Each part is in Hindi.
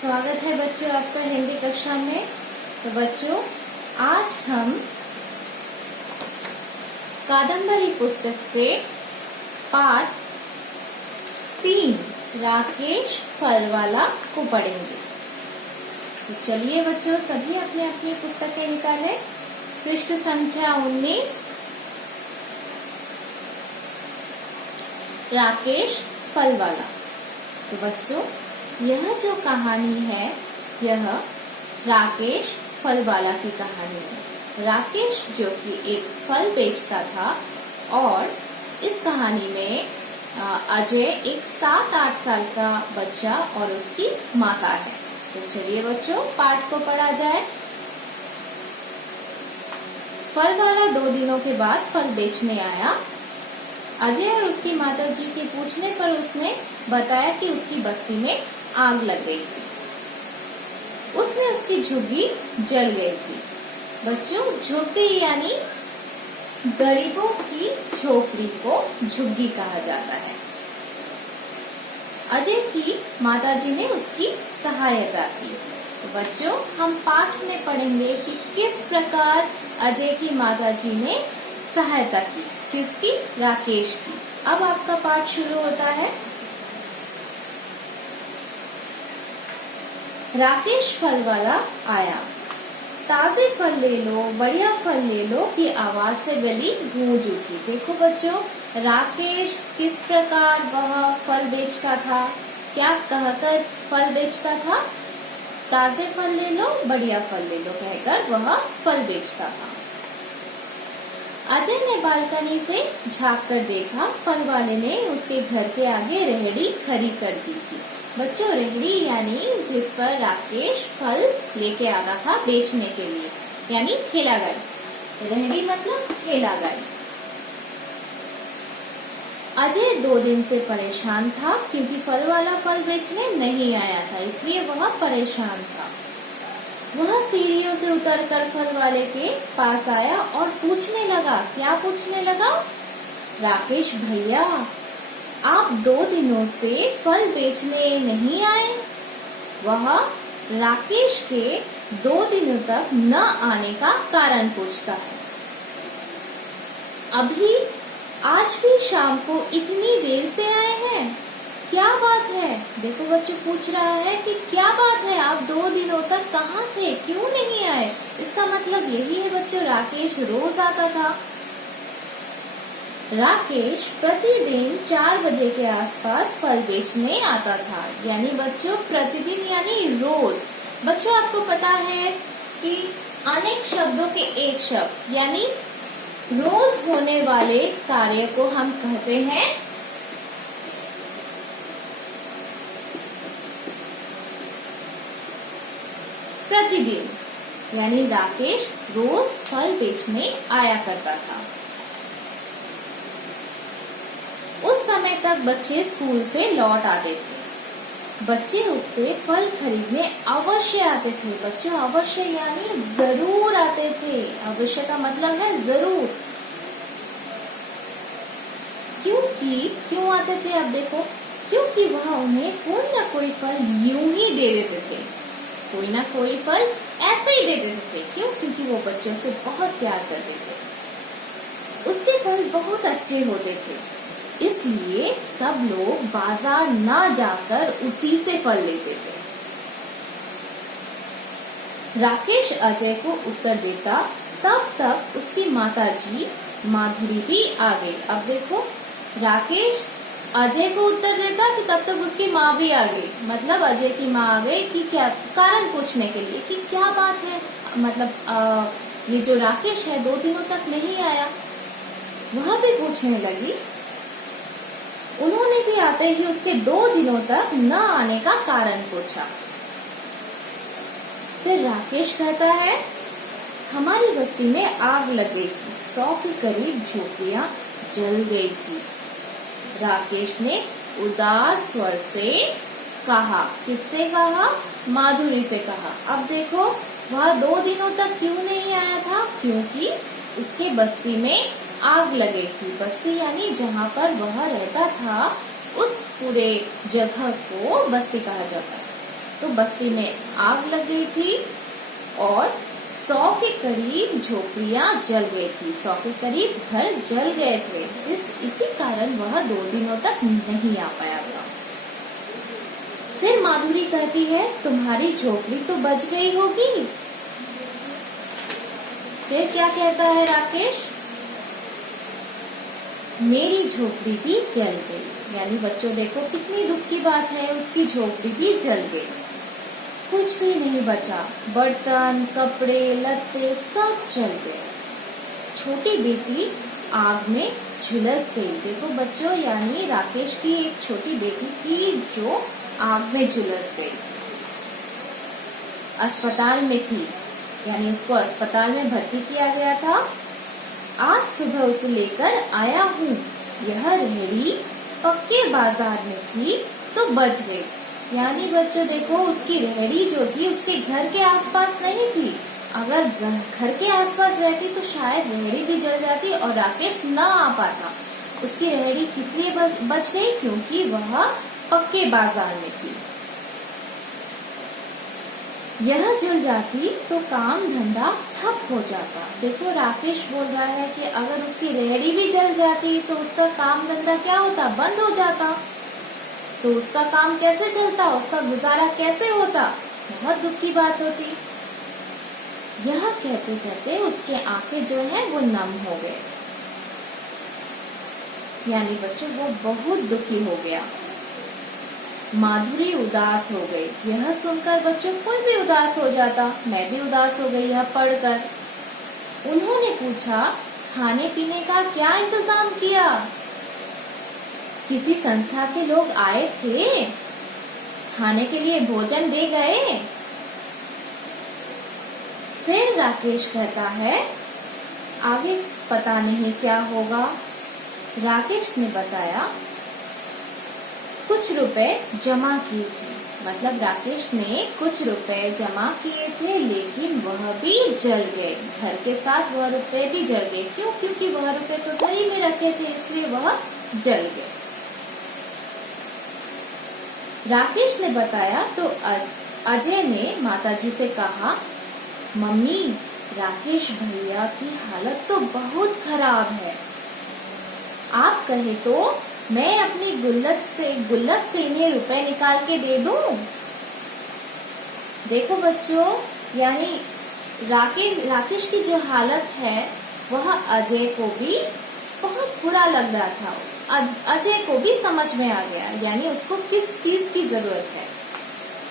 स्वागत है बच्चों आपका हिंदी कक्षा में। तो बच्चों आज हम कादम्बरी पुस्तक से पाठ 3 राकेश फलवाला को पढ़ेंगे। तो चलिए बच्चों सभी अपनी अपनी पुस्तकें निकालें। पृष्ठ संख्या 19 राकेश फलवाला। तो बच्चों यह जो कहानी है यह राकेश फलवाला की कहानी है। राकेश जो कि एक फल बेचता था और इस कहानी में अजय एक 7-8 साल का बच्चा और उसकी माता है। तो चलिए बच्चों पाठ को पढ़ा जाए। फलवाला 2 दिनों के बाद फल बेचने आया। अजय और उसकी माताजी के पूछने पर उसने बताया कि उसकी बस्ती में आग लग गई थी, उसमें उसकी झुग्गी जल गई थी। बच्चों झुग्गी यानी गरीबों की झोपड़ी को झुग्गी कहा जाता है। अजय की माताजी ने उसकी सहायता की। तो बच्चों हम पाठ में पढ़ेंगे कि किस प्रकार अजय की माताजी ने सहायता की। किसकी? राकेश की। अब आपका पाठ शुरू होता है। राकेश फलवाला आया। ताजे फल ले लो, बढ़िया फल ले लो की आवाज से गली गूंज उठी। देखो बच्चों राकेश किस प्रकार वह फल बेचता था, क्या कहकर फल बेचता था? ताजे फल ले लो, बढ़िया फल ले लो कहकर वह फल बेचता था। अजय ने बालकनी से झांक कर देखा, फल वाले ने उसके घर के आगे रेहड़ी खड़ी कर दी थी। बच्चों रेहड़ी यानी जिस पर राकेश फल लेके आता था बेचने के लिए, यानी ठेला गाड़ी। रेहड़ी मतलब ठेला गाड़ी। अजय 2 दिन से परेशान था क्योंकि फल वाला फल बेचने नहीं आया था, इसलिए वह परेशान था। वह सीढ़ियों से उतरकर फल वाले के पास आया और पूछने लगा। क्या पूछने लगा? राकेश भैया आप 2 दिनों से फल बेचने नहीं आए? वह राकेश के 2 दिनों तक न आने का कारण पूछता है। अभी आज भी शाम को इतनी देर से आए हैं, क्या बात है? देखो बच्चों पूछ रहा है कि क्या बात है, आप 2 दिनों तक कहाँ थे, क्यों नहीं आए? इसका मतलब यही है बच्चों राकेश रोज आता था। राकेश प्रतिदिन 4 बजे के आसपास फल बेचने आता था, यानी बच्चों प्रतिदिन यानी रोज। बच्चों आपको पता है कि अनेक शब्दों के एक शब्द यानी रोज होने वाले कार्य को हम कहते हैं प्रतिदिन। यानी राकेश रोज फल बेचने आया करता था। उस समय तक बच्चे स्कूल से लौट आते थे। बच्चे उससे फल खरीदने अवश्य आते थे। बच्चों अवश्य यानी जरूर आते थे। अवश्य का मतलब है जरूर। क्यों आते थे? अब देखो क्योंकि वह उन्हें कोई ना कोई फल यूं ही दे देते थे। कोई ना कोई फल ऐसे ही दे देते थे। क्यों? क्योंकि वो बच्चों से बहुत प्यार करते थे। उसके फल बहुत अच्छे होते थे, इसलिए सब लोग बाजार न जाकर उसी से फल लेते थे। राकेश अजय को उत्तर देता, तब तक उसकी माताजी माधुरी भी आ गई। अब देखो राकेश अजय को उत्तर देता कि तब तक उसकी माँ भी आ गई। मतलब अजय की माँ आ गई कि क्या कारण पूछने के लिए कि क्या बात है, मतलब ये जो राकेश है 2 दिनों तक नहीं आया। वह भी पूछने लगी। उन्होंने भी आते ही उसके 2 दिनों तक न आने का कारण पूछा। फिर राकेश कहता है हमारी बस्ती में आग लग गई थी, 100 के करीब झोपड़ियां जल गई थी। राकेश ने उदास स्वर से कहा। किससे कहा? माधुरी से कहा। अब देखो वह 2 दिनों तक क्यों नहीं आया था? क्योंकि उसके बस्ती में आग लग गई थी। बस्ती यानी जहाँ पर वह रहता था, उस पूरे जगह को बस्ती कहा जाता है। तो बस्ती में आग लग गई थी और 100 के करीब झोपड़ियां जल गई थी। 100 के करीब घर जल गए थे, इसी कारण वह 2 दिनों तक नहीं आ पाया था। फिर माधुरी कहती है, तुम्हारी झोपड़ी तो बच गई होगी। फिर क्या कहता है राकेश, मेरी झोपड़ी भी जल गई। यानी बच्चों देखो कितनी दुख की बात है, उसकी झोपड़ी भी जल गई, कुछ भी नहीं बचा, बर्तन, कपड़े, लत्ते सब जल गए। छोटी बेटी आग में झुलस गई। देखो बच्चों, यानी राकेश की एक छोटी बेटी थी जो आग में झुलस गई, अस्पताल में थी, यानी उसको अस्पताल में भर्ती किया गया था। आज सुबह उसे लेकर आया हूँ। यह रेहड़ी पक्के बाजार में थी तो बच गई। यानी बच्चों देखो, उसकी रेहड़ी जो थी उसके घर के आसपास नहीं थी। अगर घर के आसपास रहती तो शायद रेहड़ी भी जल जाती और राकेश न आ पाता। उसकी रेहड़ी किस लिए बच गई? क्योंकि वह पक्के बाजार में थी। यह जल जाती तो काम धंधा ठप हो जाता। देखो राकेश बोल रहा है कि अगर उसकी रेहड़ी भी जल जाती तो उसका काम धंधा क्या होता? बंद हो जाता। तो उसका काम कैसे चलता? उसका गुजारा कैसे होता? बहुत दुख की बात होती। यह कहते कहते उसके आंखें जो है वो नम हो गए। यानी बच्चों वो बहुत दुखी हो गया। माधुरी उदास हो गई। यह सुनकर बच्चों कोई भी उदास हो जाता, मैं भी उदास हो गई यह पढ़कर। उन्होंने पूछा, खाने पीने का क्या इंतजाम किया? किसी संस्था के लोग आए थे, खाने के लिए भोजन दे गए? फिर राकेश कहता है, आगे पता नहीं क्या होगा। राकेश ने बताया, कुछ रुपए जमा किए थे। मतलब राकेश ने कुछ रुपए जमा किए थे, लेकिन वह भी जल गए। घर के साथ वह रुपए भी जल गए। क्यों? क्योंकि वह रुपए तो घर ही में रखे थे, इसलिए वह जल गए। राकेश ने बताया तो अजय ने माताजी से कहा, मम्मी, राकेश भैया की हालत तो बहुत खराब है। आप कहे तो मैं अपनी गुल्लक से इन्हें रुपए निकाल के दे दूं? देखो बच्चों, यानी राकेश की जो हालत है वह अजय को भी बहुत बुरा लग रहा था। अजय को भी समझ में आ गया, यानी उसको किस चीज की जरूरत है।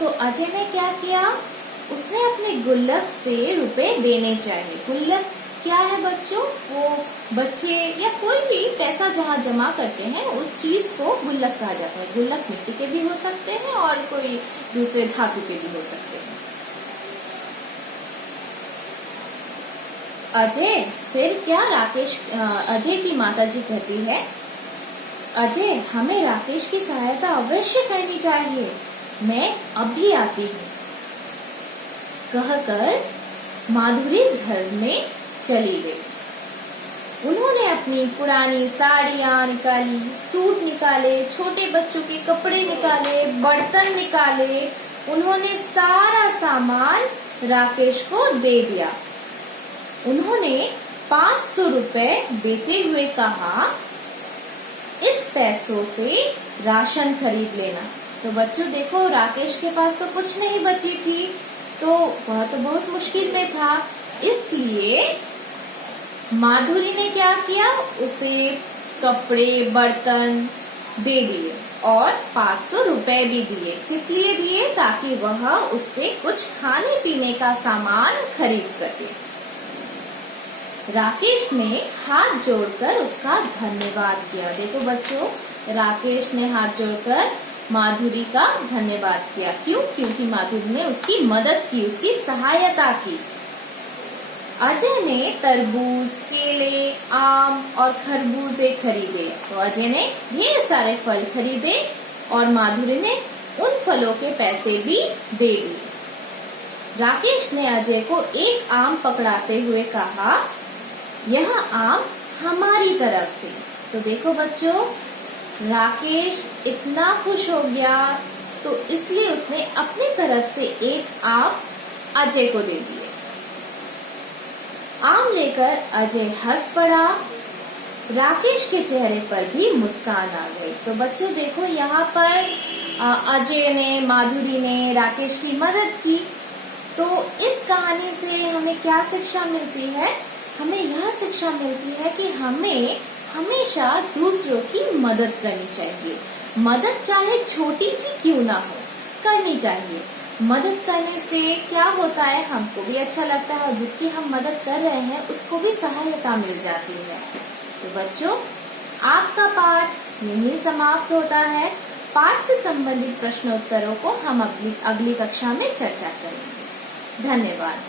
तो अजय ने क्या किया? उसने अपने गुल्लक से रुपए देने चाहिए। गुल्लक क्या है बच्चों? वो बच्चे या कोई भी पैसा जहाँ जमा करते हैं उस चीज को गुल्लक कहा जाता है। गुल्लक मिट्टी के भी हो सकते हैं और कोई दूसरे धातु के भी हो सकते हैं। अजय, फिर क्या अजय की माताजी कहती है, अजय, हमें राकेश की सहायता अवश्य करनी चाहिए। मैं अभी आती हूँ। कहकर माधुरी घर में चली गई। उन्होंने अपनी पुरानी साड़ियां निकाली, सूट निकाले, छोटे बच्चों के कपड़े निकाले, बर्तन निकाले। उन्होंने सारा सामान राकेश को दे दिया। उन्होंने 500 रुपए देते हुए कहा, इस पैसों से राशन खरीद लेना। तो बच्चों देखो, राकेश के पास तो कुछ नहीं बची थी, तो वह तो बहुत मुश्किल में था। इसलिए माधुरी ने क्या किया? उसे कपड़े, बर्तन दे दिए और 500 रुपए भी दिए। किस लिए दिए? ताकि वह उससे कुछ खाने पीने का सामान खरीद सके। राकेश ने हाथ जोड़कर उसका धन्यवाद किया। देखो बच्चों, राकेश ने हाथ जोड़कर माधुरी का धन्यवाद किया। क्यों? क्योंकि माधुरी ने उसकी मदद की, उसकी सहायता की। अजय ने तरबूज, केले, आम और खरबूजे खरीदे। तो अजय ने ढेर सारे फल खरीदे और माधुरी ने उन फलों के पैसे भी दे दिए। राकेश ने अजय को एक आम पकड़ाते हुए कहा, यह आम हमारी तरफ से। तो देखो बच्चों, राकेश इतना खुश हो गया तो इसलिए उसने अपनी तरफ से एक आम अजय को दे दिए। आम लेकर अजय हंस पड़ा। राकेश के चेहरे पर भी मुस्कान आ गई। तो बच्चों देखो, यहाँ पर अजय ने, माधुरी ने राकेश की मदद की। तो इस कहानी से हमें क्या शिक्षा मिलती है? हमें यह शिक्षा मिलती है कि हमें हमेशा दूसरों की मदद करनी चाहिए। मदद चाहे छोटी ही क्यों ना हो, करनी चाहिए। मदद करने से क्या होता है, हमको भी अच्छा लगता है और जिसकी हम मदद कर रहे हैं उसको भी सहायता मिल जाती है। तो बच्चों, आपका पाठ यहीं समाप्त होता है। पाठ से संबंधित प्रश्नोत्तरों को हम अगली कक्षा में चर्चा करेंगे। धन्यवाद।